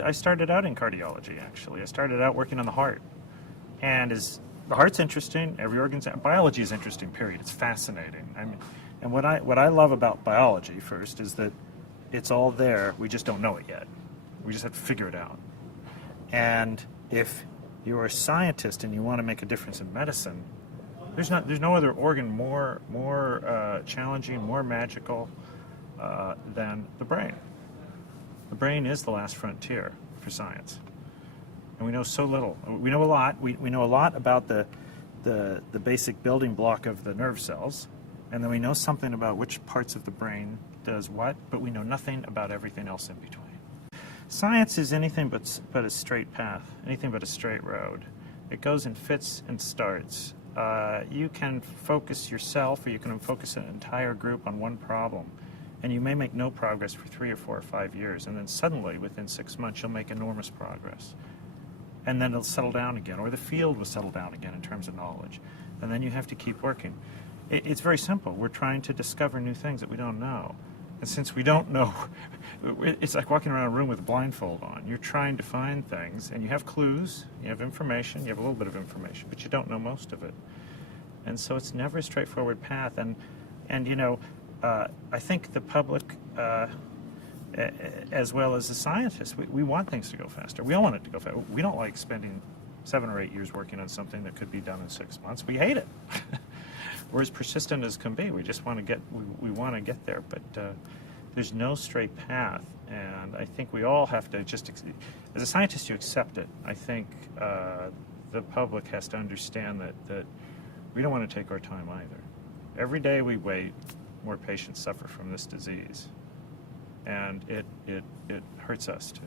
I started out in cardiology, actually. I started out working on the heart. And the heart's interesting, every organ's, biology is interesting, period. It's fascinating. I mean, and what I love about biology, first, is that it's all there, we just don't know it yet. We just have to figure it out. And if you're a scientist and you want to make a difference in medicine, there's no other organ more challenging, more magical than the brain. The brain is the last frontier for science. And we know so little. We know a lot. We know a lot about the basic building block of the nerve cells, and then we know something about which parts of the brain does what, but we know nothing about everything else in between. Science is anything but a straight path, anything but a straight road. It goes in fits and starts. You can focus yourself, or you can focus an entire group on one problem, and you may make no progress for 3 or 4 or 5 years, and then suddenly, within 6 months, you'll make enormous progress. And then it'll settle down again, or the field will settle down again in terms of knowledge. And then you have to keep working. It's very simple. We're trying to discover new things that we don't know. And since we don't know, it's like walking around a room with a blindfold on. You're trying to find things, and you have clues, you have information, you have a little bit of information, but you don't know most of it. And so it's never a straightforward path. And you know, I think the public, as well as the scientists, we want things to go faster. We all want it to go faster. We don't like spending 7 or 8 years working on something that could be done in 6 months. We hate it. We're as persistent as can be. We just want to get, we want to get there, but there's no straight path. And I think we all have to just, as a scientist, you accept it. I think the public has to understand that we don't want to take our time either. Every day we wait, more patients suffer from this disease. And it hurts us too.